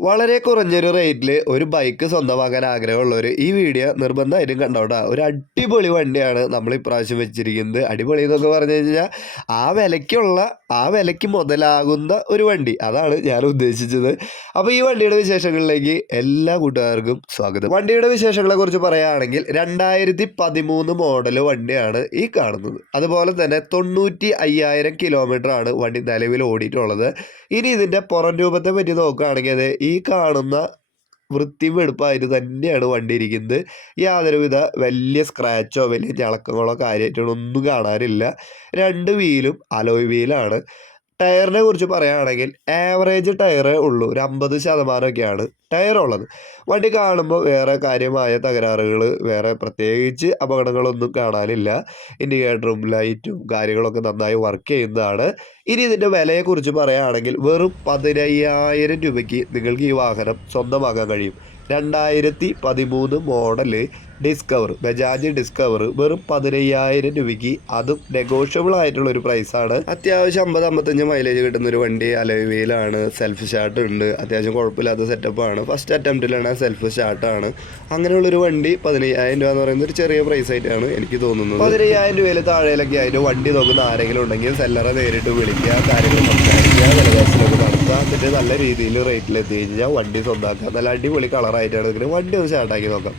വളരെ കുറഞ്ഞൊരു റേറ്റിൽ ഒരു ബൈക്ക് സ്വന്തമാക്കാൻ ആഗ്രഹമുള്ളവർ ഈ വീഡിയോ നിർബന്ധമായിട്ടും കണ്ടോട്ടാ. ഒരു അടിപൊളി വണ്ടിയാണ് നമ്മൾ ഇപ്രാവശ്യം വെച്ചിരിക്കുന്നത്. അടിപൊളി എന്നൊക്കെ പറഞ്ഞു കഴിഞ്ഞാൽ ആ വിലയ്ക്കുള്ള ആ വിലയ്ക്ക് മുതലാകുന്ന ഒരു വണ്ടി. അതാണ് ഞാൻ ഉദ്ദേശിച്ചത്. അപ്പോൾ ഈ വണ്ടിയുടെ വിശേഷങ്ങളിലേക്ക് എല്ലാ കൂട്ടുകാർക്കും സ്വാഗതം. വണ്ടിയുടെ വിശേഷങ്ങളെ കുറിച്ച് പറയുകയാണെങ്കിൽ രണ്ടായിരത്തി പതിമൂന്ന് മോഡൽ വണ്ടിയാണ് ഈ കാണുന്നത്. അതുപോലെ തന്നെ തൊണ്ണൂറ്റി അയ്യായിരം കിലോമീറ്റർ ആണ് വണ്ടി നിലവിൽ ഓടിയിട്ടുള്ളത്. ഇനി ഇതിന്റെ പുറം രൂപത്തെ പറ്റി നോക്കുകയാണെങ്കിൽ അത് ഈ കാണുന്ന വൃത്തിവെടുപ്പായിട്ട് തന്നെയാണ് വണ്ടി ഇരിക്കുന്നത് യാതൊരുവിധ വലിയ സ്ക്രാച്ചോ വലിയ ഞളക്കങ്ങളോ കാര്യമായിട്ടൊന്നും കാണാനില്ല. രണ്ട് വീലും അലോയ് വീലാണ് ടയറിനെ കുറിച്ച് പറയുകയാണെങ്കിൽ ആവറേജ് ടയറേ ഉള്ളൂ. ഒരു അമ്പത് ശതമാനമൊക്കെയാണ് ടയർ ഉള്ളത്. വണ്ടി കാണുമ്പോൾ വേറെ കാര്യമായ തകരാറുകൾ വേറെ പ്രത്യേകിച്ച് അപകടങ്ങളൊന്നും കാണാനില്ല. ഇൻഡിക്കേറ്ററും ലൈറ്റും കാര്യങ്ങളൊക്കെ നന്നായി വർക്ക് ചെയ്യുന്നതാണ്. ഇനി ഇതിന്റെ വിലയെക്കുറിച്ച് പറയുകയാണെങ്കിൽ വെറും പതിനയ്യായിരം രൂപയ്ക്ക് നിങ്ങൾക്ക് ഈ വാഹനം സ്വന്തമാക്കാൻ കഴിയും. രണ്ടായിരത്തി പതിമൂന്ന് മോഡൽ ഡിസ്കവർ ബജാജ് ഡിസ്കവർ വെറും പതിനയ്യായിരം രൂപയ്ക്ക് അതും നെഗോഷ്യബിൾ ആയിട്ടുള്ള ഒരു പ്രൈസാണ് അത്യാവശ്യം അമ്പത് അമ്പത്തഞ്ച് മൈലേജ് കിട്ടുന്ന ഒരു വണ്ടി അലവിയിലാണ്. സെൽഫ് സ്റ്റാർട്ട് ഉണ്ട്. അത്യാവശ്യം കുഴപ്പമില്ലാത്ത ആണ്. ഫസ്റ്റ് അറ്റംപ്റ്റിലാണ് സെൽഫ് സ്റ്റാർട്ടാണ് അങ്ങനെയുള്ളൊരു വണ്ടി പതിനയ്യായിരം രൂപ എന്ന് പറയുന്നത് ഒരു ചെറിയ പ്രൈസ് ആയിട്ടാണ് എനിക്ക് തോന്നുന്നത്. പതിനയ്യായിരം രൂപയിൽ താഴെയിലൊക്കെ ആയിട്ട് വണ്ടി നോക്കുന്ന ആരെങ്കിലും ഉണ്ടെങ്കിൽ സെല്ലറെ നേരിട്ട് വിളിക്കുക കാര്യങ്ങൾ സംസാരിക്കുക എന്നിട്ട് നല്ല രീതിയിൽ റേറ്റിൽ എത്തി കഴിഞ്ഞാൽ വണ്ടി സ്വന്തമാക്കുക നല്ല അടിപൊളി കളറായിട്ടാണ് വണ്ടി ഒന്ന് സ്റ്റാർട്ടാക്കി നോക്കാം.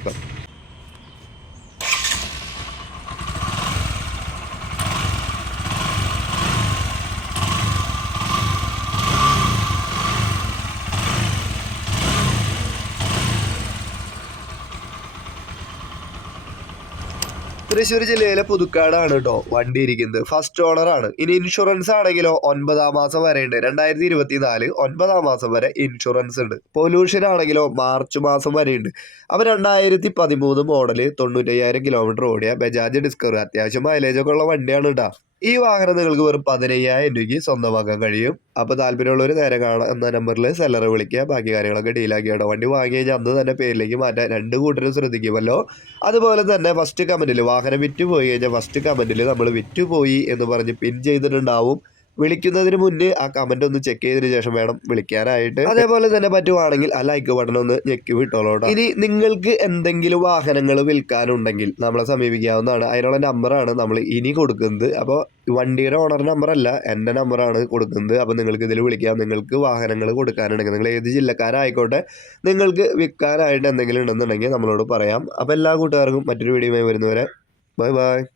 തൃശ്ശൂർ ജില്ലയിലെ പുതുക്കാടാണ് കേട്ടോ വണ്ടി ഇരിക്കുന്നത്. ഫസ്റ്റ് ഓണർ ആണ്. ഇനി ഇൻഷുറൻസ് ആണെങ്കിലോ ഒൻപതാം മാസം വരെ ഉണ്ട്. രണ്ടായിരത്തി ഇരുപത്തിനാല് ഒൻപതാം മാസം വരെ ഇൻഷുറൻസ് ഉണ്ട്. പൊല്യൂഷൻ ആണെങ്കിലോ മാർച്ച് മാസം വരെ ഉണ്ട്. അപ്പോൾ രണ്ടായിരത്തി പതിമൂന്ന് മോഡൽ തൊണ്ണൂറ്റയ്യായിരം കിലോമീറ്റർ ഓടിയ ബജാജ് ഡിസ്കവർ അത്യാവശ്യം മൈലേജ് ഒക്കെ ഉള്ള വണ്ടിയാണ് കേട്ടോ ഈ വാഹനം നിങ്ങൾക്ക് വെറും പതിനയ്യായിരം രൂപയ്ക്ക് സ്വന്തമാക്കാൻ കഴിയും. അപ്പോൾ താല്പര്യമുള്ളവർ നേരെ കാണാം എന്ന നമ്പറിൽ സെല്ലറെ വിളിക്കുക. ബാക്കി കാര്യങ്ങളൊക്കെ ഡീലാക്കി കേട്ടോ വണ്ടി വാങ്ങി കഴിഞ്ഞാൽ അന്ന് തന്നെ പേരിലേക്ക് മാറ്റാൻ രണ്ട് കൂട്ടരും ശ്രദ്ധിക്കുമല്ലോ. അതുപോലെ തന്നെ ഫസ്റ്റ് കമന്റിൽ വാഹനം വിറ്റ് പോയി കഴിഞ്ഞാൽ ഫസ്റ്റ് കമന്റിൽ നമ്മൾ വിറ്റ് പോയി എന്ന് പറഞ്ഞ് പിൻ ചെയ്തിട്ടുണ്ടാവും. വിളിക്കുന്നതിന് മുന്നേ ആ കമന്റ് ഒന്ന് ചെക്ക് ചെയ്തതിന് ശേഷം വേണം വിളിക്കാനായിട്ട്. അതേപോലെ തന്നെ പറ്റുവാണെങ്കിൽ ആ ലൈക്ക് ബട്ടൺ ഒന്ന് ഞെക്കി വിട്ടോളൂട്ടോ ഇനി നിങ്ങൾക്ക് എന്തെങ്കിലും വാഹനങ്ങൾ വിൽക്കാനുണ്ടെങ്കിൽ നമ്മളെ സമീപിക്കാവുന്നതാണ്. അതിനുള്ള നമ്പറാണ് നമ്മൾ ഇനി കൊടുക്കുന്നത്. അപ്പോൾ വണ്ടിയുടെ ഓണർ നമ്പറല്ല എന്റെ നമ്പറാണ് കൊടുക്കുന്നത്. അപ്പോൾ നിങ്ങൾക്ക് ഇതിൽ വിളിക്കാം. നിങ്ങൾക്ക് വാഹനങ്ങൾ കൊടുക്കാനുണ്ടെങ്കിൽ നിങ്ങൾ ഏത് ജില്ലക്കാരായിക്കോട്ടെ നിങ്ങൾക്ക് വിൽക്കാനായിട്ട് എന്തെങ്കിലും ഉണ്ടെന്നുണ്ടെങ്കിൽ നമ്മളോട് പറയാം. അപ്പോൾ എല്ലാ കൂട്ടുകാർക്കും മറ്റൊരു വീഡിയോയുമായി വരുന്നവരെ ബൈ ബൈ